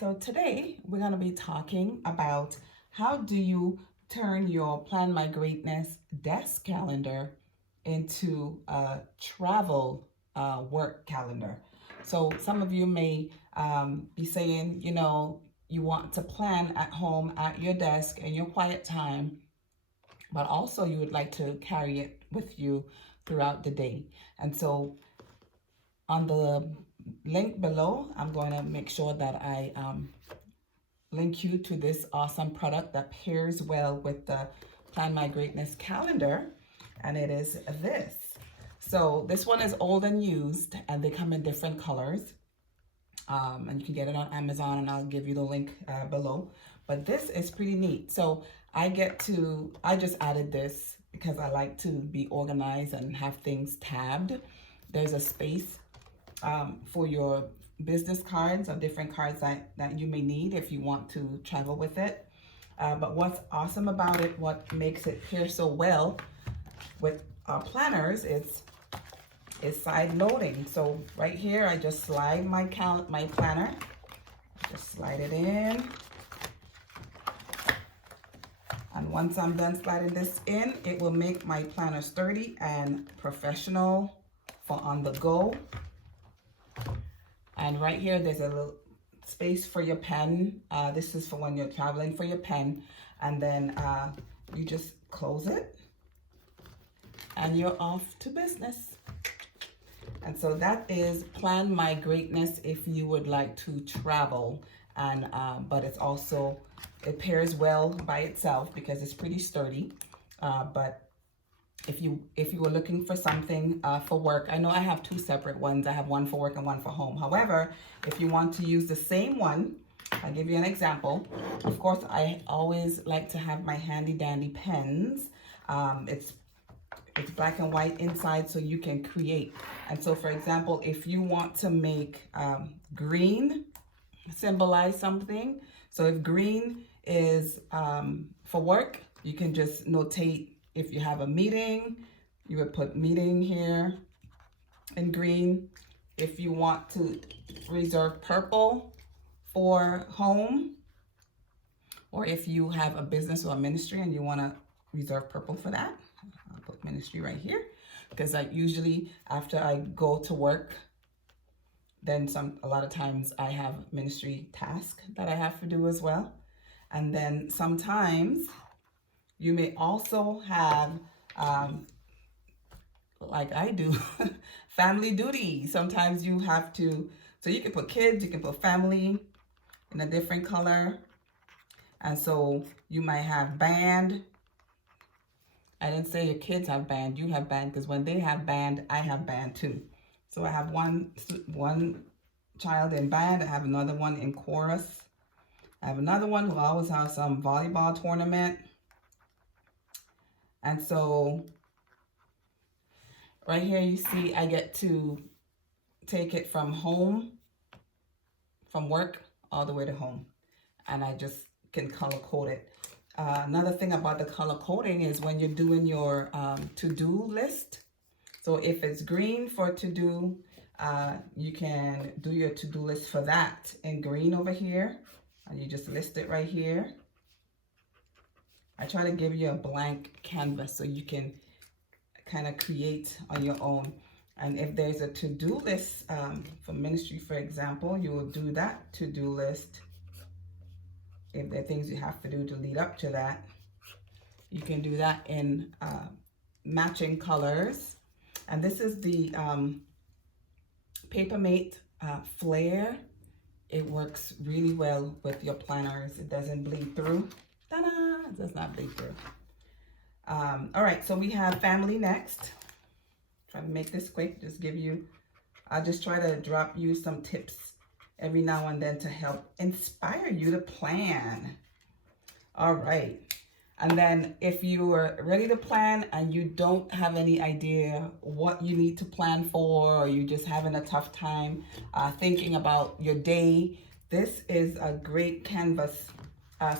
So today we're going to be talking about how do you turn your Plan My Greatness desk calendar into a travel work calendar. So some of you may be saying, you want to plan at home at your desk in your quiet time, but also you would like to carry it with you throughout the day. And so on the link below, I'm going to make sure that I link you to this awesome product that pairs well with the Plan My Greatness calendar, and it is this. So this one is old and used, and they come in different colors, and you can get it on Amazon, and I'll give you the link below. But this is pretty neat. So I just added this because I like to be organized and have things tabbed. There's a space for your business cards or different cards that you may need if you want to travel with it. But what's awesome about it, what makes it pair so well with our planners is side loading. So right here, I just slide my planner, just slide it in. And once I'm done sliding this in, it will make my planner sturdy and professional for on the go. And right here, there's a little space for your pen. This is for when you're traveling for your pen. And then you just close it and you're off to business. And so that is Plan My Greatness if you would like to travel. And but it pairs well by itself because it's pretty sturdy. But if you were looking for something for work, I know I have two separate ones. I have one for work and one for home. However, if you want to use the same one, I'll give you an example. Of course, I always like to have my handy dandy pens. It's black and white inside so you can create. And so for example, if you want to make green symbolize something, so if green is for work, you can just notate. If you have a meeting, you would put meeting here in green. If you want to reserve purple for home, or if you have a business or a ministry and you want to reserve purple for that, I'll put ministry right here, because I usually, after I go to work, then a lot of times I have ministry tasks that I have to do as well. And then sometimes you may also have, like I do, family duty. Sometimes you have to, so you can put kids, you can put family in a different color. And so you might have band. I didn't say your kids have band, you have band, because when they have band, I have band too. So I have one child in band, I have another one in chorus. I have another one who always has some volleyball tournament. And so right here, you see, I get to take it from home, from work, all the way to home. And I just can color code it. Another thing about the color coding is when you're doing your to-do list. So if it's green for to-do, you can do your to-do list for that in green over here. And you just list it right here. I try to give you a blank canvas so you can kind of create on your own. And if there's a to-do list for ministry, for example, you will do that to-do list. If there are things you have to do to lead up to that, you can do that in matching colors. And this is the Papermate Flare. It works really well with your planners. It doesn't bleed through. Ta-da! It does not bleed through. All right, so we have family next. Try to make this quick. I'll just try to drop you some tips every now and then to help inspire you to plan. All right. And then if you are ready to plan and you don't have any idea what you need to plan for, or you're just having a tough time thinking about your day, this is a great canvas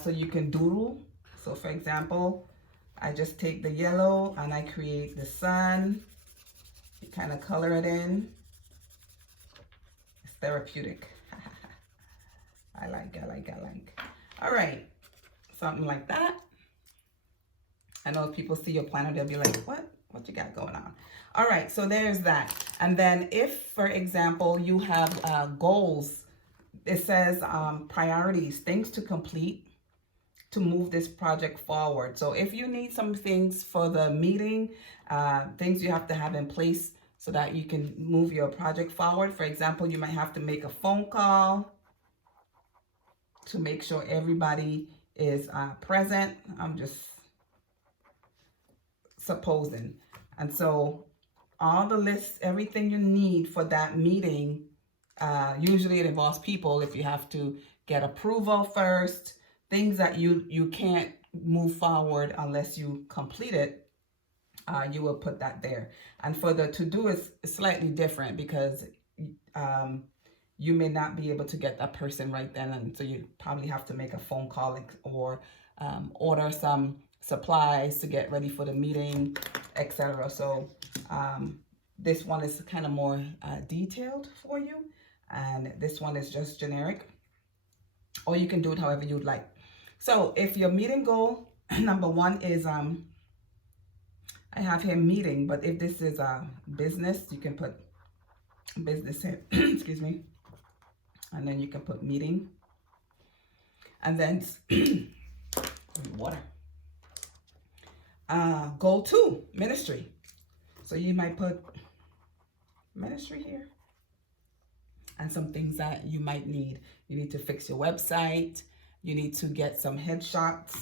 so you can doodle. So for example, I just take the yellow and I create the sun. You kind of color it in. It's therapeutic. I like. All right, something like that. I know if people see your planner, they'll be like, what you got going on? All right, so there's that. And then if, for example, you have goals, it says priorities, things to complete to move this project forward. So if you need some things for the meeting, things you have to have in place so that you can move your project forward. For example, you might have to make a phone call to make sure everybody is present. I'm just supposing. And so all the lists, everything you need for that meeting, usually it involves people. If you have to get approval first, things that you can't move forward unless you complete it, you will put that there. And for the to-do is slightly different because you may not be able to get that person right then, and so you probably have to make a phone call or order some supplies to get ready for the meeting, etc. So this one is kind of more detailed for you, and this one is just generic, or you can do it however you'd like. So if your meeting goal number one is I have here meeting, but if this is a business, you can put business here, excuse me, and then you can put meeting, and then water. Goal 2, ministry. So you might put ministry here and some things that you might need. You need to fix your website. You need to get some headshots,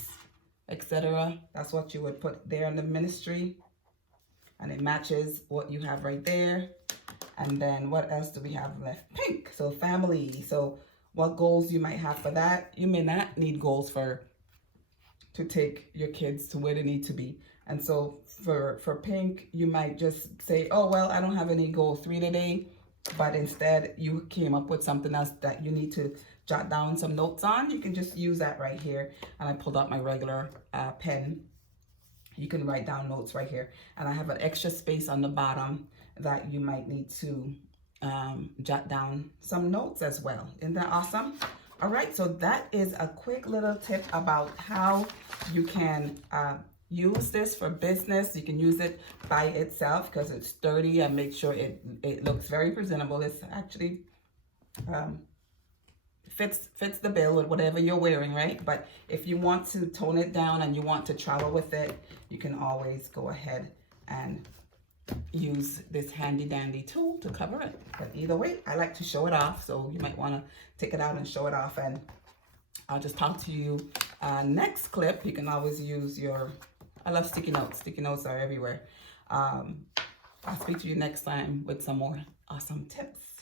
etc. That's what you would put there in the ministry. And it matches what you have right there. And then what else do we have left? Pink. So family. So what goals you might have for that. You may not need goals to take your kids to where they need to be. And so for pink, you might just say, oh, well, I don't have any goal 3 today, but instead you came up with something else that you need to jot down some notes on. You can just use that right here. And I pulled out my regular pen. You can write down notes right here. And I have an extra space on the bottom that you might need to jot down some notes as well. Isn't that awesome? All right, so that is a quick little tip about how you can use this for business. You can use it by itself because it's sturdy and make sure it looks very presentable. It's actually fits the bill with whatever you're wearing, right? But if you want to tone it down and you want to travel with it, you can always go ahead and use this handy dandy tool to cover it. But either way, I like to show it off, so you might want to take it out and show it off, and I'll just talk to you next clip. You can always use I love sticky notes. Sticky notes are everywhere. I'll speak to you next time with some more awesome tips.